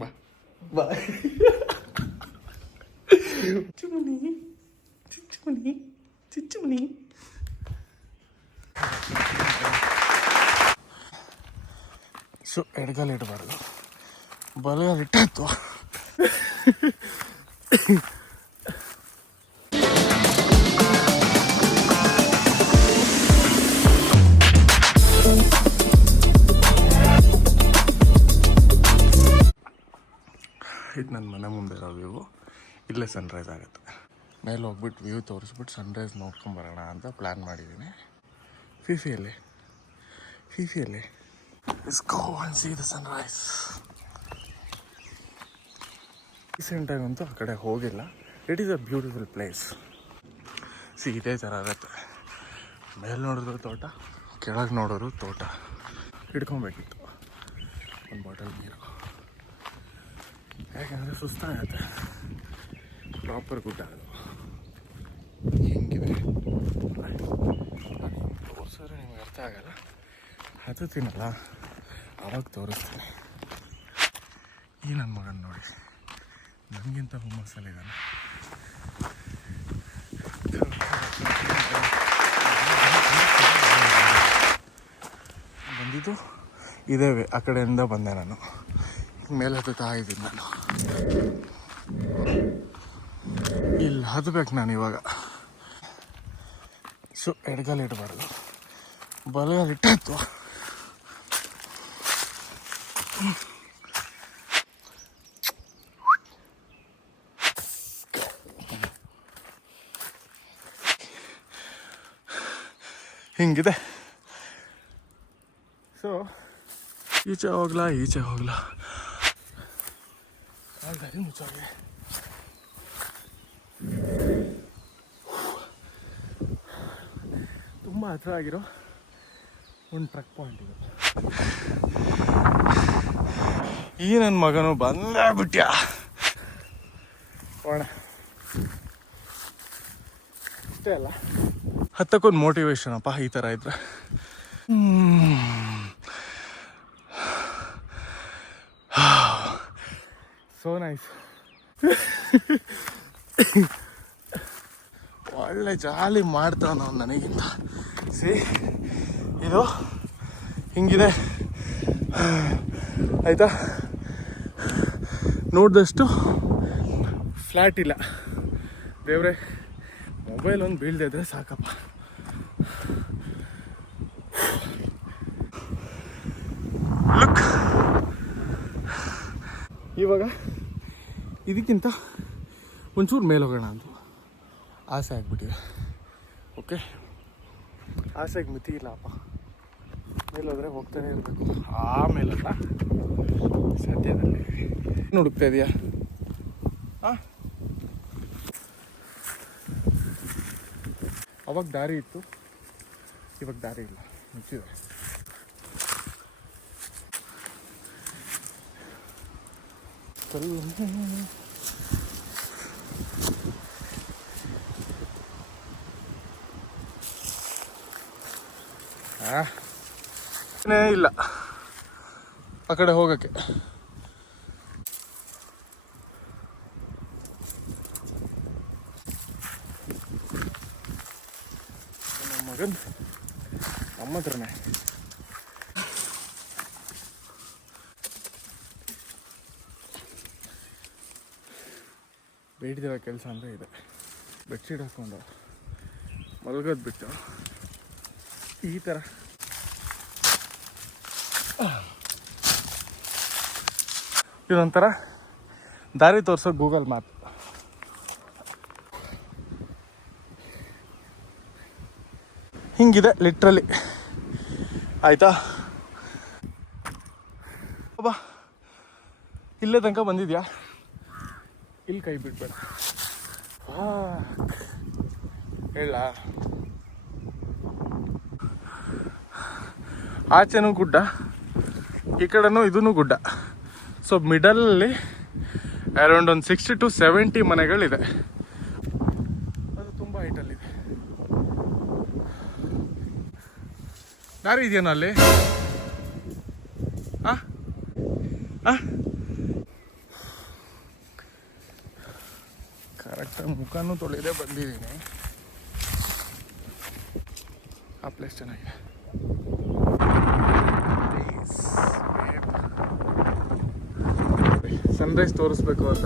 ಬಾ ಬಾ ಚುಚ್ಚುಮುನಿ ಚುಚ್ಚುಮುನಿ ಚುಚ್ಚುಮುನಿ. ಸೊ ಎಡಗಾಲ ಇಡಬಾರ್ದು, ಬಲಗಾಲ ಇಟ್ಟಾಯ್ತು. ಇದು ನನ್ನ ಮನೆ ಮುಂದೆ ಇರೋ ವ್ಯೂ. ಇಲ್ಲೇ ಸನ್ರೈಸ್ ಆಗುತ್ತೆ. ಮೇಲೆ ಹೋಗ್ಬಿಟ್ಟು ವ್ಯೂ ತೋರಿಸ್ಬಿಟ್ಟು ಸನ್ರೈಸ್ ನೋಡ್ಕೊಂಬರೋಣ ಅಂತ ಪ್ಲ್ಯಾನ್ ಮಾಡಿದ್ದೀನಿ. ಫಿಫಿಯಲ್ಲಿ Let's go and see the sunrise. ರೀಸೆಂಟಾಗಂತೂ ಆ ಕಡೆ ಹೋಗಿಲ್ಲ. It is a beautiful place. ಇದೇ ಥರ ಇರುತ್ತೆ. ಮೇಲೆ ನೋಡಿದ್ರು ತೋಟ, ಕೆಳಗೆ ನೋಡೋರು ತೋಟ. ಹಿಡ್ಕೊಬೇಕಿತ್ತು ಒಂದು ಬಾಟಲ್ ನೀರು, ಯಾಕೆಂದರೆ ಸುಸ್ತಾಗತ್ತೆ. ಪ್ರಾಪರ್ ಗುಡ್ಡ ಅದು ಹೆಂಗಿದೆ ತೋರಿಸಿದ್ರೆ ನಿಮ್ಗೆ ಅರ್ಥ ಆಗಲ್ಲ. ಹತ್ತುತ್ತೀನಲ್ಲ ಆವಾಗ ತೋರಿಸ್ತೀನಿ. ಈ ನನ್ನ ಮಗನ ನೋಡಿ, ನನಗಿಂತ ಹುಮ್ಮಸ್ಸಲ್ಲಿದ್ದಾನೆ. ಬಂದಿದ್ದು ಇದೇ ಆ ಕಡೆಯಿಂದ ಬಂದೆ ನಾನು. ಮೇಲೆ ಹತ್ತುತ್ತಾ ಇದ್ದೀನಿ ನಾನು. ಇಲ್ಲಿ ಹತ್ತಬೇಕು ನಾನು ಇವಾಗ. ಸೊ ಎಡಗಾಲ ಇಡಬಾರ್ದು, ಬಲಗಾಲ ಇಟ್ಟಾಯ್ತು. ಹಿಂಗಿದೆ. ಸೊ ಈಚೆ ಹೋಗ್ಲಾ ದಾರಿ ಮುಚ್ಚೋಗೆ. ತುಂಬ ಹತ್ರ ಆಗಿರೋ ಒಂದು ಟ್ರಕ್ ಪಾಯಿಂಟ್ ಇದೆ. ಈ ನನ್ನ ಮಗನು ಬಂದ ಬಿಟ್ಯಾ ಒಣ. ಅಷ್ಟೇ ಅಲ್ಲ, ಹತ್ತಕ್ಕೊಂದು ಮೋಟಿವೇಶನ್ ಅಪ್ಪ ಈ ಥರ ಇದ್ರೆ. So nice. ಒಳ್ಳೆ ಜಾಲಿ ಮಾಡ್ತಾವ ನಾವು ನನಗಿಂತ. ಇದು ಹಿಂಗಿದೆ ಆಯಿತಾ. ನೋಡಿದಷ್ಟು ಫ್ಲ್ಯಾಟ್ ಇಲ್ಲ. ದೇವ್ರೆ, ಮೊಬೈಲ್ ಒಂದು ಬೀಳ್ದೇ ಇದ್ರೆ ಸಾಕಪ್ಪ. ಲುಕ್, ಇವಾಗ ಇದಕ್ಕಿಂತ ಒಂಚೂರು ಮೇಲೆ ಹೋಗೋಣ ಅಂತ ಆಸೆ ಆಗ್ಬಿಟ್ಟಿದೆ. ಓಕೆ, ಆಸೆಗೆ ಮಿತಿ ಇಲ್ಲಪ್ಪ. ಮೇಲೋದ್ರೆ ಹೋಗ್ತಾನೆ ಇರಬೇಕು. ಆಮೇಲಲ್ಲ ಸದ್ಯದಲ್ಲಿ ಹುಡುಕ್ತಾ ಇದೆಯಾ? ಹಾಂ, ಅವಾಗ ದಾರಿ ಇತ್ತು, ಇವಾಗ ದಾರಿ ಇಲ್ಲ, ಮುಚ್ಚಿದೆ. ಇಲ್ಲ ಆ ಕಡೆ ಹೋಗಕ್ಕೆ. ನಮ್ಮ ಮಗನ್ ನಮ್ಮ ಹತ್ರನೇ. ಬೇಡಿದಿರೋ ಕೆಲಸ ಅಂದರೆ ಇದೆ. ಬೆಡ್ಶೀಟ್ ಹಾಕ್ಕೊಂಡು ಮಲ್ಗೋದು ಬಿಟ್ಟು ಈ ಥರ ಇದೊಂಥರ ದಾರಿ ತೋರಿಸೋ ಗೂಗಲ್ ಮ್ಯಾಪ್. ಹಿಂಗಿದೆ ಲಿಟ್ರಲಿ, ಆಯಿತಾ. ಅಬ್ಬಾ, ಇಲ್ಲೇ ತನಕ ಬಂದಿದ್ಯಾ? ಇಲ್ಲಿ ಕೈ ಬಿಡ್ಬೇಡ. ಹೇಳ, ಆಚೆನೂ ಗುಡ್ಡ, ಈ ಕಡೆನೂ ಇದೂ ಗುಡ್ಡ. ಸೊ ಮಿಡಲಲ್ಲಿ ಅರೌಂಡ್ ಒಂದು 60 to 70 ಮನೆಗಳಿದೆ. ಅದು ತುಂಬ ಹೈಟಲ್ಲಿದೆ. ದಾರಿ ಇದೆಯೇನೋ ಅಲ್ಲಿ? ಹಾಂ, ಕರೆಕ್ಟಾಗಿ ಮುಖನೂ ತೊಳೆದೇ ಬಂದಿದ್ದೀನಿ. ಆ ಪ್ಲೇಸ್ ಚೆನ್ನಾಗಿದೆ. ಸನ್ರೈಸ್ ತೋರಿಸ್ಬೇಕು ಅಂತ